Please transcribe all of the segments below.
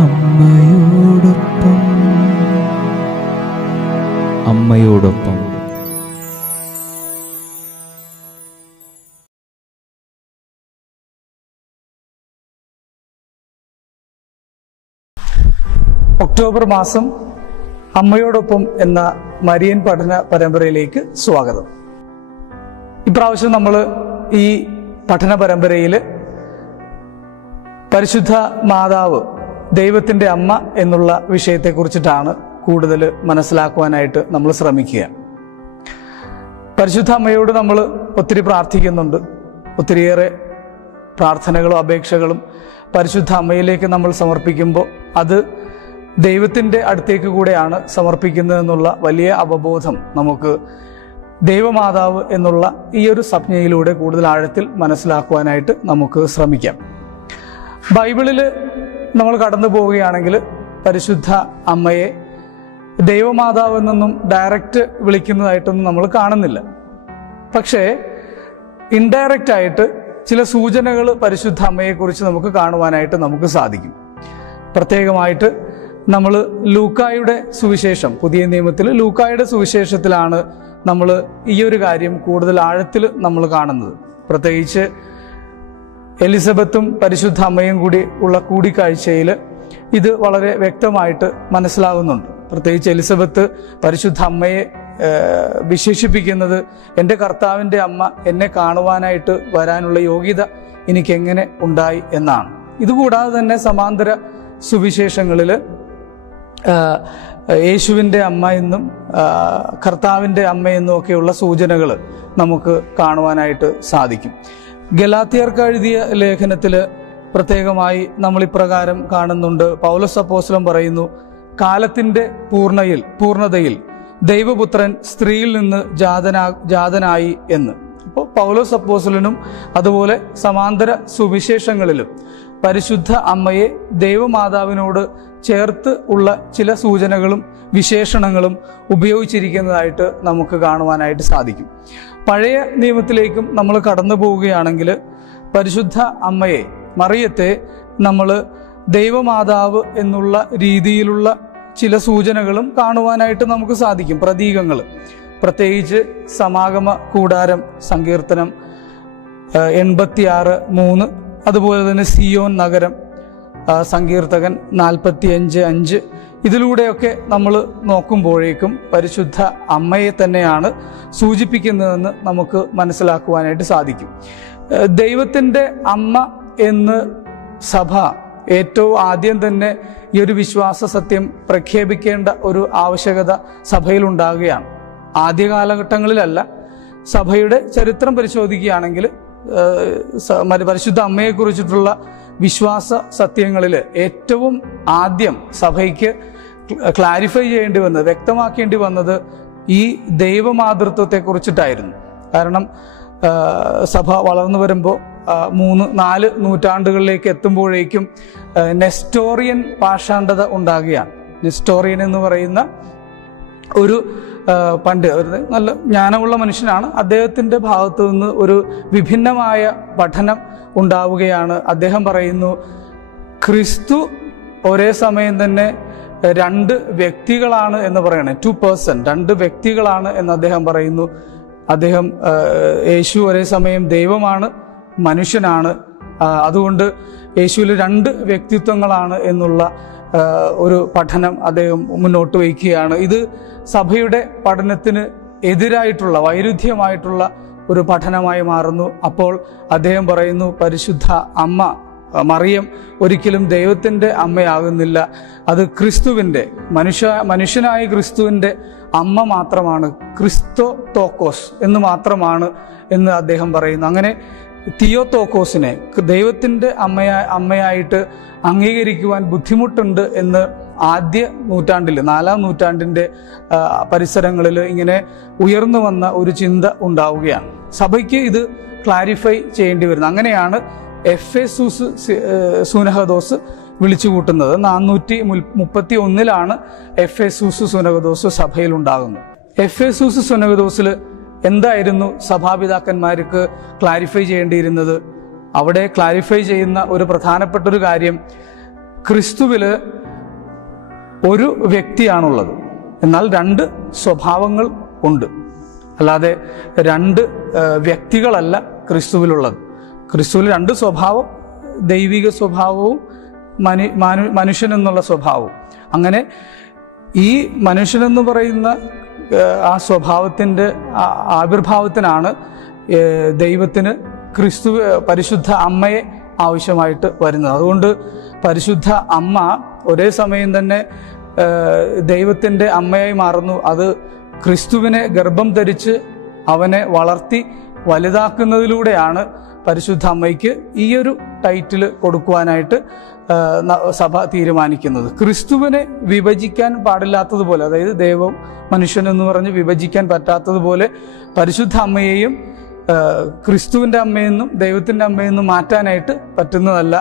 അമ്മയോടൊപ്പം. ഒക്ടോബർ മാസം അമ്മയോടൊപ്പം എന്ന മരിയൻ പഠന പരമ്പരയിലേക്ക് സ്വാഗതം. ഇപ്രാവശ്യം നമ്മൾ ഈ പഠന പരമ്പരയിൽ പരിശുദ്ധ മാതാവ്, ദൈവത്തിൻ്റെ അമ്മ എന്നുള്ള വിഷയത്തെക്കുറിച്ചിട്ടാണ് കൂടുതൽ മനസ്സിലാക്കുവാനായിട്ട് നമ്മൾ ശ്രമിക്കുക. പരിശുദ്ധ അമ്മയോട് നമ്മൾ ഒത്തിരി പ്രാർത്ഥിക്കുന്നുണ്ട്. ഒത്തിരിയേറെ പ്രാർത്ഥനകളും അപേക്ഷകളും പരിശുദ്ധ അമ്മയിലേക്ക് നമ്മൾ സമർപ്പിക്കുമ്പോൾ അത് ദൈവത്തിൻ്റെ അടുത്തേക്ക് കൂടെയാണ് സമർപ്പിക്കുന്നതെന്നുള്ള വലിയ അവബോധം നമുക്ക് ദൈവമാതാവ് എന്നുള്ള ഈ ഒരു സംജ്ഞയിലൂടെ കൂടുതൽ ആഴത്തിൽ മനസ്സിലാക്കുവാനായിട്ട് നമുക്ക് ശ്രമിക്കാം. ബൈബിളിൽ നമ്മൾ കടന്നു പോവുകയാണെങ്കിൽ പരിശുദ്ധ അമ്മയെ ദൈവമാതാവ് എന്നൊന്നും ഡയറക്റ്റ് വിളിക്കുന്നതായിട്ടൊന്നും നമ്മൾ കാണുന്നില്ല. പക്ഷേ ഇൻഡയറക്റ്റ് ആയിട്ട് ചില സൂചനകൾ പരിശുദ്ധ അമ്മയെക്കുറിച്ച് നമുക്ക് കാണുവാനായിട്ട് നമുക്ക് സാധിക്കും. പ്രത്യേകമായിട്ട് നമ്മൾ ലൂക്കായുടെ സുവിശേഷം, പുതിയ നിയമത്തിൽ ലൂക്കായുടെ സുവിശേഷത്തിലാണ് നമ്മൾ ഈ ഒരു കാര്യം കൂടുതൽ ആഴത്തിൽ നമ്മൾ കാണുന്നത്. പ്രത്യേകിച്ച് എലിസബത്തും പരിശുദ്ധ അമ്മയും കൂടി ഉള്ള കൂടിക്കാഴ്ചയിൽ ഇത് വളരെ വ്യക്തമായിട്ട് മനസ്സിലാകുന്നുണ്ട്. പ്രത്യേകിച്ച് എലിസബത്ത് പരിശുദ്ധ അമ്മയെ വിശേഷിപ്പിക്കുന്നത് എൻ്റെ കർത്താവിൻ്റെ അമ്മ എന്നെ കാണുവാനായിട്ട് വരാനുള്ള യോഗ്യത എനിക്കെങ്ങനെ ഉണ്ടായി എന്നാണ്. ഇതുകൂടാതെ തന്നെ സമാന്തര സുവിശേഷങ്ങളിൽ യേശുവിൻ്റെ അമ്മ എന്നും കർത്താവിൻ്റെ അമ്മയെന്നും ഒക്കെയുള്ള സൂചനകൾ നമുക്ക് കാണുവാനായിട്ട് സാധിക്കും. ഗലാത്യർക്ക് എഴുതിയ ലേഖനത്തിൽ പ്രത്യേകമായി നമ്മൾ ഇപ്രകാരം കാണുന്നുണ്ട്. പൗലോസ് അപ്പോസ്തലൻ പറയുന്നു, കാലത്തിൻ്റെ പൂർണ്ണതയിൽ ദൈവപുത്രൻ സ്ത്രീയിൽ നിന്ന് ജാതനായി എന്ന്. അപ്പോൾ പൗലോസ് അപ്പോസ്തലനും അതുപോലെ സമാന്തര സുവിശേഷങ്ങളിലും പരിശുദ്ധ അമ്മയെ ദൈവമാതാവിനോട് ചേർത്ത് ഉള്ള ചില സൂചനകളും വിശേഷണങ്ങളും ഉപയോഗിച്ചിരിക്കുന്നതായിട്ട് നമുക്ക് കാണുവാനായിട്ട് സാധിക്കും. പഴയ നിയമത്തിലേക്കും നമ്മൾ കടന്നു പോവുകയാണെങ്കിൽ പരിശുദ്ധ അമ്മയെ, മറിയത്തെ നമ്മൾ ദൈവമാതാവ് എന്നുള്ള രീതിയിലുള്ള ചില സൂചനകളും കാണുവാനായിട്ട് നമുക്ക് സാധിക്കും. പ്രതീകങ്ങൾ, പ്രത്യേകിച്ച് സമാഗമ കൂടാരം സങ്കീർത്തനം 86:3, അതുപോലെ തന്നെ സിയോൻ നഗരം സങ്കീർത്തകൻ 45:5, ഇതിലൂടെയൊക്കെ നമ്മൾ നോക്കുമ്പോഴേക്കും പരിശുദ്ധ അമ്മയെ തന്നെയാണ് സൂചിപ്പിക്കുന്നതെന്ന് നമുക്ക് മനസ്സിലാക്കുവാനായിട്ട് സാധിക്കും. ദൈവത്തിൻ്റെ അമ്മ എന്ന് സഭ ഏറ്റവും ആദ്യം തന്നെ ഈ ഒരു വിശ്വാസ സത്യം പ്രഖ്യാപിക്കേണ്ട ഒരു ആവശ്യകത സഭയിലുണ്ടാകുകയാണ്. ആദ്യ കാലഘട്ടങ്ങളിലല്ല, സഭയുടെ ചരിത്രം പരിശോധിക്കുകയാണെങ്കിൽ പരിശുദ്ധ അമ്മയെക്കുറിച്ചിട്ടുള്ള വിശ്വാസ സത്യങ്ങളിൽ ഏറ്റവും ആദ്യം സഭയ്ക്ക് ക്ലാരിഫൈ ചെയ്യേണ്ടി വന്നത്, വ്യക്തമാക്കേണ്ടി വന്നത് ഈ ദൈവമാതൃത്വത്തെക്കുറിച്ചിട്ടായിരുന്നു. കാരണം സഭ വളർന്നു വരുമ്പോൾ 3-4 നൂറ്റാണ്ടുകളിലേക്ക് എത്തുമ്പോഴേക്കും നെസ്റ്റോറിയൻ പാഷാണ്ഡത ഉണ്ടാകുകയാണ്. നെസ്റ്റോറിയൻ എന്ന് പറയുന്ന ഒരു ഒരു നല്ല ജ്ഞാനമുള്ള മനുഷ്യനാണ്. അദ്ദേഹത്തിൻ്റെ ഭാഗത്തു നിന്ന് ഒരു വിഭിന്നമായ പഠനം ഉണ്ടാവുകയാണ്. അദ്ദേഹം പറയുന്നു, ക്രിസ്തു ഒരേ സമയം തന്നെ 2 വ്യക്തികളാണ് എന്ന് പറയണേ, 2 പേഴ്സൺ, 2 വ്യക്തികളാണ് എന്ന് അദ്ദേഹം പറയുന്നു. അദ്ദേഹം യേശു ഒരേ സമയം ദൈവമാണ്, മനുഷ്യനാണ്. അതുകൊണ്ട് യേശുവിൽ 2 വ്യക്തിത്വങ്ങളാണ് എന്നുള്ള ഒരു പഠനം അദ്ദേഹം മുന്നോട്ട് വയ്ക്കുകയാണ്. ഇത് സഭയുടെ പഠനത്തിന് എതിരായിട്ടുള്ള, വൈരുദ്ധ്യമായിട്ടുള്ള ഒരു പഠനമായി മാറുന്നു. അപ്പോൾ അദ്ദേഹം പറയുന്നു, പരിശുദ്ധ അമ്മ മറിയം ഒരിക്കലും ദൈവത്തിൻ്റെ അമ്മയാകുന്നില്ല, അത് ക്രിസ്തുവിൻ്റെ, മനുഷ്യനായ ക്രിസ്തുവിൻ്റെ അമ്മ മാത്രമാണ്, ക്രിസ്തോത്തോക്കോസ് എന്ന് മാത്രമാണ് എന്ന് അദ്ദേഹം പറയുന്നു. അങ്ങനെ തിയോത്തോക്കോസിനെ ദൈവത്തിൻ്റെ അമ്മയായിട്ട് അംഗീകരിക്കുവാൻ ബുദ്ധിമുട്ടുണ്ട് എന്ന് ആദ്യ നൂറ്റാണ്ടിൽ, 4-ാം നൂറ്റാണ്ടിൻ്റെ പരിസരങ്ങളിൽ ഇങ്ങനെ ഉയർന്നു വന്ന ഒരു ചിന്ത ഉണ്ടാവുകയാണ്. സഭയ്ക്ക് ഇത് ക്ലാരിഫൈ ചെയ്യേണ്ടി വരുന്നത്. അങ്ങനെയാണ് എഫേസൂസ് സുനഹദോസ് വിളിച്ചു കൂട്ടുന്നത്. 431 എഫേസൂസ് സുനഹദോസ് സഭയിൽ ഉണ്ടാകുന്നത്. എഫേസൂസ് സുനഹദോസിൽ എന്തായിരുന്നു സഭാപിതാക്കന്മാർക്ക് ക്ലാരിഫൈ ചെയ്യേണ്ടിയിരുന്നത്? അവിടെ ക്ലാരിഫൈ ചെയ്യുന്ന ഒരു പ്രധാനപ്പെട്ട ഒരു കാര്യം, ക്രിസ്തുവില് ഒരു വ്യക്തിയാണുള്ളത്, എന്നാൽ രണ്ട് സ്വഭാവങ്ങൾ ഉണ്ട്. അല്ലാതെ രണ്ട് വ്യക്തികളല്ല ക്രിസ്തുവിലുള്ളത്. ക്രിസ്തുവിൽ രണ്ട് സ്വഭാവം, ദൈവിക സ്വഭാവവും മനുഷ്യൻ എന്നുള്ള സ്വഭാവവും. അങ്ങനെ ഈ മനുഷ്യനെന്ന് പറയുന്ന ആ സ്വഭാവത്തിൻ്റെ ആവിർഭാവത്തിനാണ് ദൈവത്തിന് പരിശുദ്ധ അമ്മയെ ആവശ്യമായിട്ട് വരുന്നത്. അതുകൊണ്ട് പരിശുദ്ധ അമ്മ ഒരേ സമയം തന്നെ ദൈവത്തിൻ്റെ അമ്മയായി മാറുന്നു. അത് ക്രിസ്തുവിനെ ഗർഭം ധരിച്ച് അവനെ വളർത്തി വലുതാക്കുന്നതിലൂടെയാണ് പരിശുദ്ധ അമ്മയ്ക്ക് ഈ ഒരു ടൈറ്റിൽ കൊടുക്കുവാനായിട്ട് സഭ തീരുമാനിക്കുന്നത്. ക്രിസ്തുവിനെ വിഭജിക്കാൻ പാടില്ലാത്തതുപോലെ, അതായത് ദൈവം മനുഷ്യനെന്ന് പറഞ്ഞ് വിഭജിക്കാൻ പറ്റാത്തതുപോലെ പരിശുദ്ധ അമ്മയെയും ക്രിസ്തുവിൻ്റെ അമ്മയെന്നും ദൈവത്തിൻ്റെ അമ്മയെന്നും മാറ്റാനായിട്ട് പറ്റുന്നതല്ല.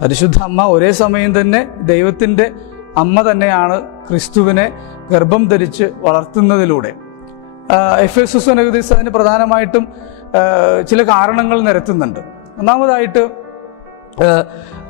പരിശുദ്ധ അമ്മ ഒരേ സമയം തന്നെ ദൈവത്തിൻ്റെ അമ്മ തന്നെയാണ് ക്രിസ്തുവിനെ ഗർഭം ധരിച്ച് വളർത്തുന്നതിലൂടെ. എഫേസുസ് നഗദീസ് അതിന് പ്രധാനമായിട്ടും ചില കാരണങ്ങൾ നിരത്തുന്നുണ്ട്. ഒന്നാമതായിട്ട്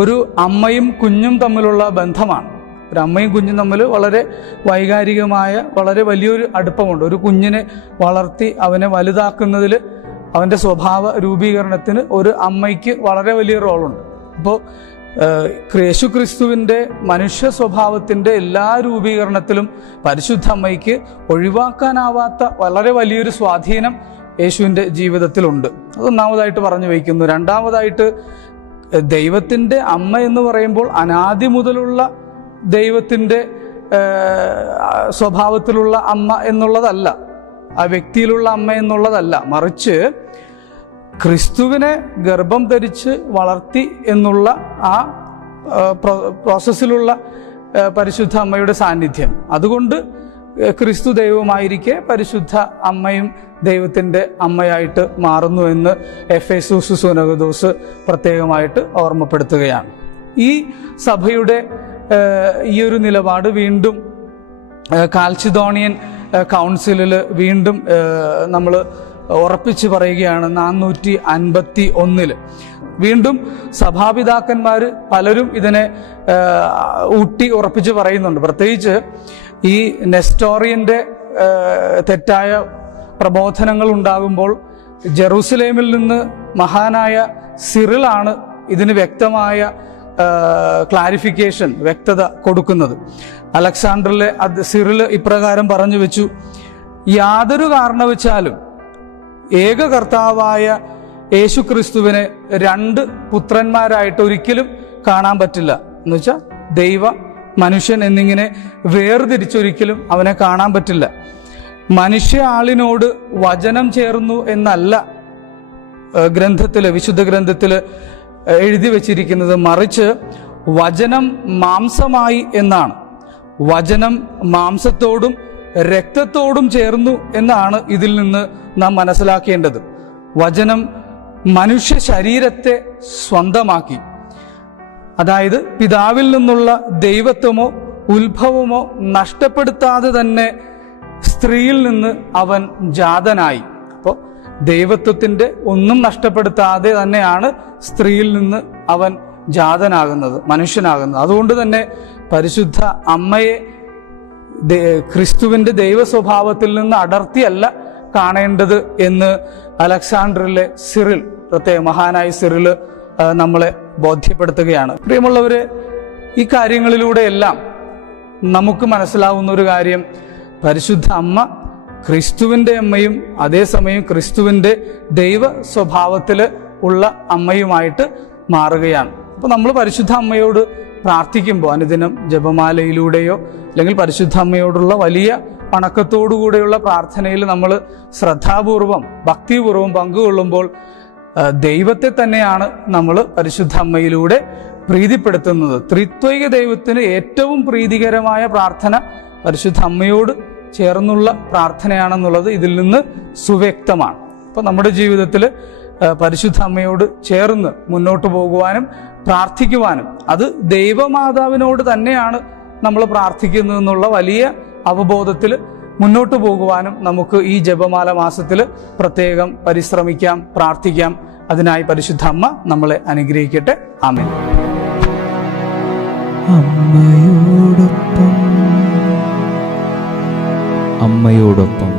ഒരു അമ്മയും കുഞ്ഞും തമ്മിലുള്ള ബന്ധമാണ്. ഒരു അമ്മയും കുഞ്ഞും തമ്മിൽ വളരെ വൈകാരികമായ വളരെ വലിയൊരു അടുപ്പമുണ്ട്. ഒരു കുഞ്ഞിനെ വളർത്തി അവനെ വലുതാക്കുന്നതിൽ, അവൻ്റെ സ്വഭാവ രൂപീകരണത്തിന് ഒരു അമ്മയ്ക്ക് വളരെ വലിയ റോളുണ്ട്. അപ്പോൾ യേശു ക്രിസ്തുവിൻ്റെ മനുഷ്യ സ്വഭാവത്തിൻ്റെ എല്ലാ രൂപീകരണത്തിലും പരിശുദ്ധ അമ്മയ്ക്ക് ഒഴിവാക്കാനാവാത്ത വളരെ വലിയൊരു സ്വാധീനം യേശുവിൻ്റെ ജീവിതത്തിലുണ്ട്. അതൊന്നാമതായിട്ട് പറഞ്ഞു വയ്ക്കുന്നു. രണ്ടാമതായിട്ട് ദൈവത്തിൻ്റെ അമ്മ എന്ന് പറയുമ്പോൾ അനാദി മുതലുള്ള ദൈവത്തിൻ്റെ സ്വഭാവത്തിലുള്ള അമ്മ എന്നുള്ളതല്ല, ആ വ്യക്തിയിലുള്ള അമ്മ എന്നുള്ളതല്ല, മറിച്ച് ക്രിസ്തുവിനെ ഗർഭം ധരിച്ച് വളർത്തി എന്നുള്ള ആ പ്രോസസ്സിലുള്ള പരിശുദ്ധ അമ്മയുടെ സാന്നിധ്യം. അതുകൊണ്ട് ക്രിസ്തു ദൈവമായിരിക്കെ പരിശുദ്ധ അമ്മയും ദൈവത്തിൻ്റെ അമ്മയായിട്ട് മാറുന്നു എന്ന് എഫേസുസ് സുനഗദോസ് പ്രത്യേകമായിട്ട് ഓർമ്മപ്പെടുത്തുകയാണ്. ഈ സഭയുടെ ഈ ഒരു നിലപാട് വീണ്ടും കാൽച്ചിദോണിയൻ കൗൺസിലിൽ വീണ്ടും നമ്മൾ ഉറപ്പിച്ച് പറയുകയാണ്. 451 വീണ്ടും സഭാപിതാക്കന്മാർ പലരും ഇതിനെ ഊട്ടി ഉറപ്പിച്ച് പറയുന്നുണ്ട്. പ്രത്യേകിച്ച് ഈ നെസ്റ്റോറിയൻ്റെ തെറ്റായ പ്രബോധനങ്ങൾ ഉണ്ടാകുമ്പോൾ ജെറൂസലേമിൽ നിന്ന് മഹാനായ സിറിലാണ് ഇതിന് വ്യക്തമായ ക്ലാരിഫിക്കേഷൻ, വ്യക്തത കൊടുക്കുന്നത്. അലക്സാണ്ടറിലെ സിറിൽ ഇപ്രകാരം പറഞ്ഞു വെച്ചു: യാതൊരു കാരണവച്ചാലും ഏക കർത്താവായ യേശു ക്രിസ്തുവിനെ രണ്ട് പുത്രന്മാരായിട്ട് ഒരിക്കലും കാണാൻ പറ്റില്ല. എന്ന് വെച്ചാൽ ദൈവ മനുഷ്യൻ എന്നിങ്ങനെ വേർതിരിച്ചൊരിക്കലും അവനെ കാണാൻ പറ്റില്ല. മനുഷ്യ ആളിനോട് വചനം ചേർന്നു എന്നല്ല വിശുദ്ധ ഗ്രന്ഥത്തില് എഴുതി വച്ചിരിക്കുന്നത്, മറിച്ച് വചനം മാംസമായി എന്നാണ്. വചനം മാംസത്തോടും രക്തത്തോടും ചേർന്നു എന്നാണ് ഇതിൽ നിന്ന് നാം മനസ്സിലാക്കേണ്ടത്. വചനം മനുഷ്യ ശരീരത്തെ സ്വന്തമാക്കി. അതായത് പിതാവിൽ നിന്നുള്ള ദൈവത്വമോ ഉത്ഭവമോ നഷ്ടപ്പെടുത്താതെ തന്നെ സ്ത്രീയിൽ നിന്ന് അവൻ ജാതനായി. അപ്പോൾ ദൈവത്വത്തിൻ്റെ ഒന്നും നഷ്ടപ്പെടുത്താതെ തന്നെയാണ് സ്ത്രീയിൽ നിന്ന് അവൻ ജാതനാകുന്നത്, മനുഷ്യനാകുന്നത്. അതുകൊണ്ട് തന്നെ പരിശുദ്ധ അമ്മയെ ക്രിസ്തുവിൻ്റെ ദൈവ സ്വഭാവത്തിൽ നിന്ന് അടർത്തിയല്ല കാണേണ്ടത് എന്ന് അലക്സാണ്ടറിലെ സിറിൽ, പ്രത്യേക മഹാനായ സിറിൽ നമ്മളെ ബോധ്യപ്പെടുത്തുകയാണ്. പ്രിയമുള്ളവരെ, ഈ കാര്യങ്ങളിലൂടെയെല്ലാം നമുക്ക് മനസ്സിലാവുന്ന ഒരു കാര്യം, പരിശുദ്ധ അമ്മ ക്രിസ്തുവിൻ്റെ അമ്മയും അതേസമയം ക്രിസ്തുവിൻ്റെ ദൈവ സ്വഭാവത്തിൽ ഉള്ള അമ്മയുമായിട്ട് മാറുകയാണ്. അപ്പോൾ നമ്മൾ പരിശുദ്ധ അമ്മയോട് പ്രാർത്ഥിക്കുമ്പോൾ അനുദിനം ജപമാലയിലൂടെയോ അല്ലെങ്കിൽ പരിശുദ്ധ അമ്മയോടുള്ള വലിയ വണക്കത്തോടുകൂടെയുള്ള പ്രാർത്ഥനയിൽ നമ്മൾ ശ്രദ്ധാപൂർവം ഭക്തിപൂർവം പങ്കുകൊള്ളുമ്പോൾ ദൈവത്തെ തന്നെയാണ് നമ്മൾ പരിശുദ്ധ അമ്മയിലൂടെ പ്രീതിപ്പെടുത്തുന്നത്. ത്രിത്വൈക ദൈവത്തിന് ഏറ്റവും പ്രീതികരമായ പ്രാർത്ഥന പരിശുദ്ധ അമ്മയോട് ചേർന്നുള്ള പ്രാർത്ഥനയാണെന്നുള്ളത് ഇതിൽ നിന്ന് സുവ്യക്തമാണ്. അപ്പോൾ നമ്മുടെ ജീവിതത്തിൽ പരിശുദ്ധ അമ്മയോട് ചേർന്ന് മുന്നോട്ട് പോകുവാനും പ്രാർത്ഥിക്കുവാനും, അത് ദൈവമാതാവിനോട് തന്നെയാണ് നമ്മൾ പ്രാർത്ഥിക്കുന്നതെന്നുള്ള വലിയ അവബോധത്തിൽ മുന്നോട്ട് പോകുവാനും നമുക്ക് ഈ ജപമാല മാസത്തിൽ പ്രത്യേകം പരിശ്രമിക്കാം, പ്രാർത്ഥിക്കാം. അതിനായി പരിശുദ്ധ അമ്മ നമ്മളെ അനുഗ്രഹിക്കട്ടെ. ആമേൻ. അമ്മയോടൊപ്പം